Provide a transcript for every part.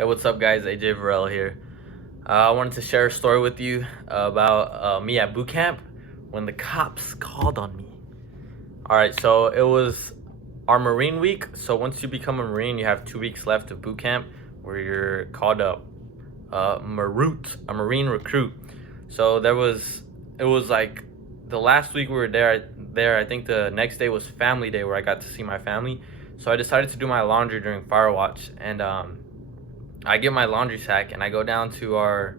Hey, what's up, guys? AJ Varel here. I wanted to share a story with you about me at Bootcamp when the cops called on me. All right, so it was our Marine week. So once you become a Marine, you have 2 weeks left of Bootcamp where you're called a Marine recruit. So it was like the last week we were there. I think the next day was Family Day where I got to see my family. So I decided to do my laundry during fire watch, and I get my laundry sack and I go down to our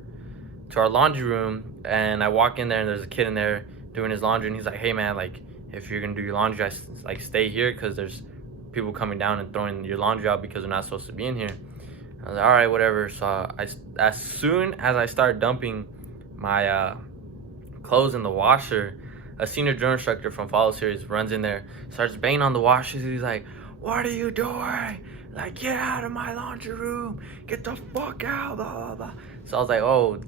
laundry room, and I walk in there and there's a kid in there doing his laundry, and he's like, "Hey man, like if you're gonna do your laundry, like stay here because there's people coming down and throwing your laundry out because they're not supposed to be in here." I was like, "All right, whatever." So as soon as I start dumping my clothes in the washer, a senior drill instructor from Follow Series runs in there, starts banging on the washers. He's like, "What are you doing? Like, get out of my laundry room, get the fuck out, blah blah blah." So I was like, oh,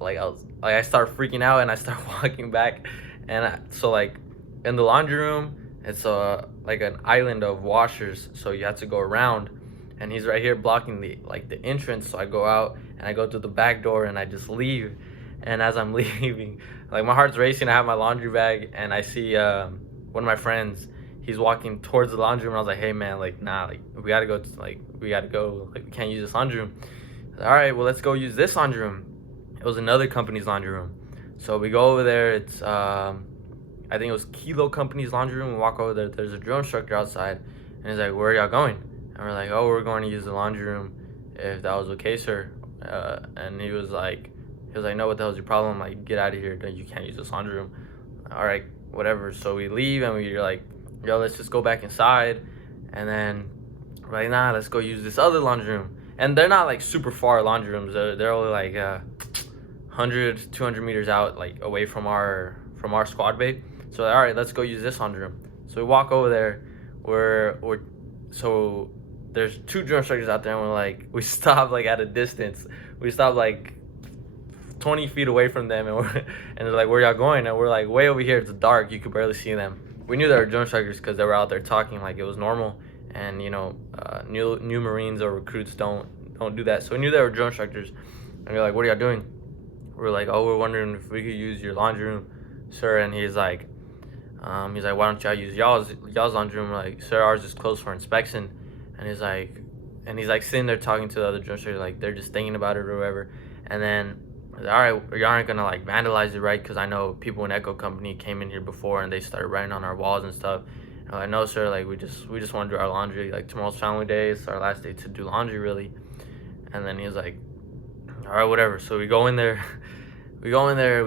I start freaking out and I start walking back, and so like in the laundry room, it's like an island of washers, so you have to go around, and he's right here blocking the entrance. So I go out and I go through the back door and I just leave, and as I'm leaving, like my heart's racing. I have my laundry bag and I see one of my friends. He's walking towards the laundry room. I was like, "Hey man, like nah, like we gotta go, like we can't use this laundry room." All right, well let's go use this laundry room. It was another company's laundry room. So we go over there. It's I think it was Kilo Company's laundry room. We walk over there. There's a drill instructor outside, and he's like, "Where are y'all going?" And we're like, "Oh, we're going to use the laundry room, if that was okay, sir." And he was like, "No, what the hell's your problem? Like, get out of here. You can't use this laundry room." All right, whatever. So we leave and we're like, "Yo, let's just go back inside." And then we're like, "Nah, let's go use this other laundry room." And they're not like super far laundry rooms. They're only like 100, 200 meters out, like away from our squad bay. So like, all right, let's go use this laundry room. So we walk over there. So there's two drill instructors out there, and we stop like at a distance. We stop like 20 feet away from them, and they're like, "Where y'all going?" And we're like, "Way over here. It's dark. You could barely see them." We knew they were drill instructors because they were out there talking like it was normal, and new Marines or recruits don't do that. So we knew they were drill instructors, and we are like, "What are y'all doing?" We're like, "Oh, we're wondering if we could use your laundry room, sir." And he's like, "Why don't y'all use y'all's laundry room?" We're like, "Sir, ours is closed for inspection." And he's like sitting there talking to the other drill instructors, like they're just thinking about it or whatever. And then, all right, you aren't gonna like vandalize it, right? Because I know people in Echo Company came in here before and they started writing on our walls and stuff. And I'm like, "No, sir. Like we just want to do our laundry. Like tomorrow's Family Day. It's our last day to do laundry, really." And then he was like, "All right, whatever." So we go in there. We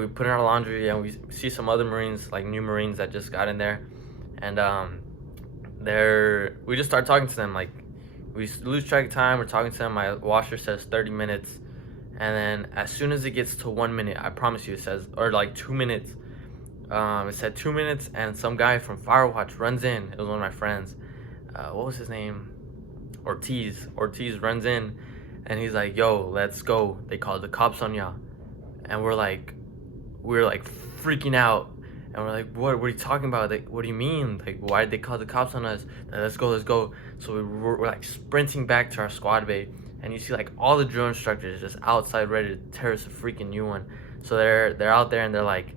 put in our laundry, and we see some other Marines, like new Marines that just got in there, and we just start talking to them. Like we lose track of time. We're talking to them. My washer says 30 minutes. And then as soon as it gets to 1 minute, I promise you it says, or like 2 minutes, it said 2 minutes, and some guy from Firewatch runs in. It was one of my friends. What was his name? Ortiz runs in, and he's like, "Yo, let's go. They called the cops on y'all." And we're like freaking out. And we're like, what are you talking about? Like, what do you mean? Like, why did they call the cops on us? Like, let's go. So we're like sprinting back to our squad bay. And you see like all the drill instructors just outside ready to tear us a freaking new one. So they're out there and they're like,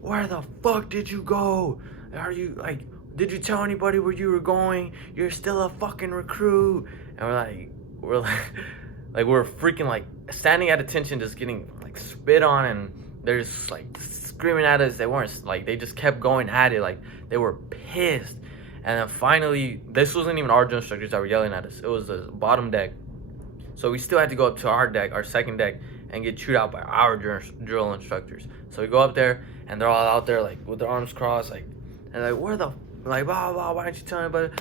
"Where the fuck did you go? Are you like, did you tell anybody where you were going? You're still a fucking recruit." And we're freaking like standing at attention, just getting like spit on, and they're just like screaming at us. They weren't like, they just kept going at it, like they were pissed. And then finally, this wasn't even our drill instructors that were yelling at us. It was the bottom deck. So we still had to go up to our deck, our second deck, and get chewed out by our drill instructors. So we go up there, and they're all out there like with their arms crossed, like, and like, "Where the like blah blah? Why didn't you tell anybody?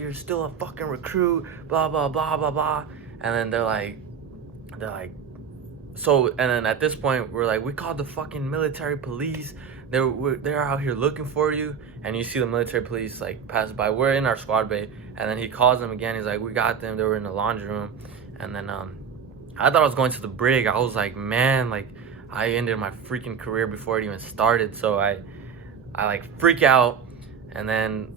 You're still a fucking recruit, blah blah blah blah blah." And then they're like, so. And then at this point, we're like, "We called the fucking military police. They're out here looking for you." And you see the military police like pass by. We're in our squad bay, and then he calls them again. He's like, "We got them. They were in the laundry room." And then I thought I was going to the brig. I was like, man, like I ended my freaking career before it even started. So I like freak out, and then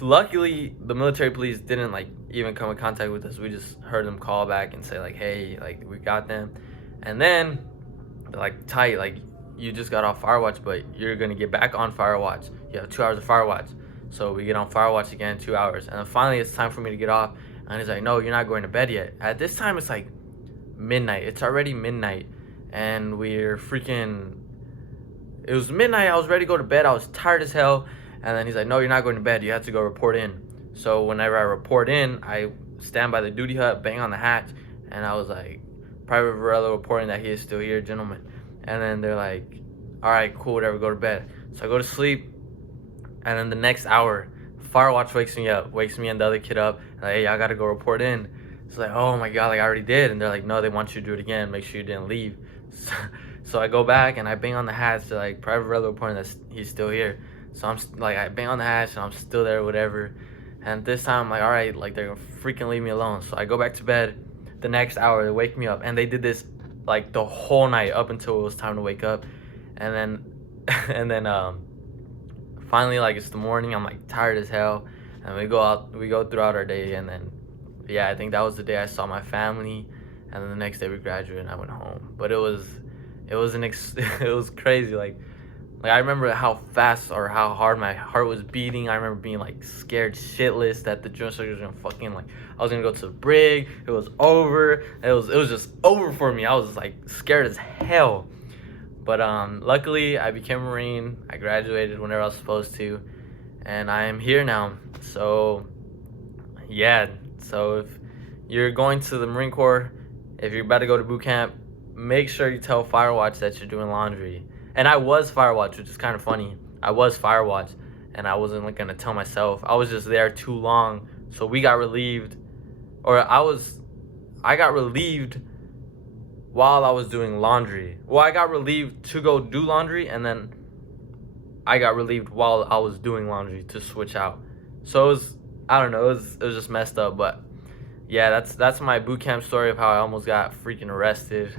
luckily the military police didn't like even come in contact with us. We just heard them call back and say like, hey, like we got them. And then they're like, tight, like you just got off Firewatch, but you're gonna get back on Firewatch. You have 2 hours of Firewatch. So we get on Firewatch again, 2 hours. And then finally it's time for me to get off. And he's like, no, you're not going to bed yet. At this time it's like midnight. It's already midnight. And we're freaking, it was midnight. I was ready to go to bed. I was tired as hell. And then he's like, no, you're not going to bed. You have to go report in. So whenever I report in, I stand by the duty hut, bang on the hatch. And I was like, Private Varela reporting that he is still here, gentlemen. And then they're like, all right, cool, whatever, go to bed. So I go to sleep. And then the next hour, Firewatch wakes me up, wakes me and the other kid up. And like, hey, I got to go report in. It's like, oh my God, like I already did. And they're like, no, they want you to do it again. Make sure you didn't leave. So I go back and I bang on the hatch to like Private Varela reporting that he's still here. So I'm like, I bang on the hatch and I'm still there, whatever. And this time I'm like, all right, like they're gonna freaking leave me alone. So I go back to bed. The next hour they wake me up, and they did this like the whole night up until it was time to wake up. And then finally, like it's the morning, I'm like tired as hell, and we go throughout our day. And then yeah, I think that was the day I saw my family. And then the next day we graduated and I went home. But it was it was crazy. Like I remember how fast or how hard my heart was beating. I remember being like scared shitless that the drill instructor was gonna fucking like, I was gonna go to the brig. It was over. It was just over for me. I was like scared as hell. But luckily I became a Marine. I graduated whenever I was supposed to, and I am here now. So yeah. So if you're going to the Marine Corps, if you're about to go to boot camp, make sure you tell Firewatch that you're doing laundry. And I was Firewatch, which is kind of funny. I was Firewatch, and I wasn't like gonna tell myself. I was just there too long, so we got relieved, or I got relieved while I was doing laundry. Well, I got relieved to go do laundry, and then I got relieved while I was doing laundry to switch out. So it was, I don't know, it was just messed up. But yeah, that's my boot camp story of how I almost got freaking arrested.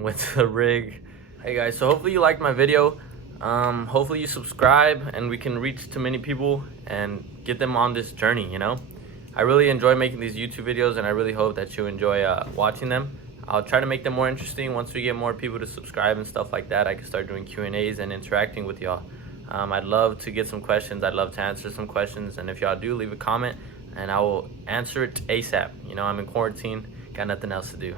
Went to the rig. Hey guys, so hopefully you liked my video. Hopefully you subscribe and we can reach to many people and get them on this journey, you know? I really enjoy making these YouTube videos, and I really hope that you enjoy watching them. I'll try to make them more interesting. Once we get more people to subscribe and stuff like that, I can start doing Q&As and interacting with y'all. I'd love to get some questions. I'd love to answer some questions, and if y'all do, leave a comment and I will answer it ASAP. You know, I'm in quarantine, got nothing else to do.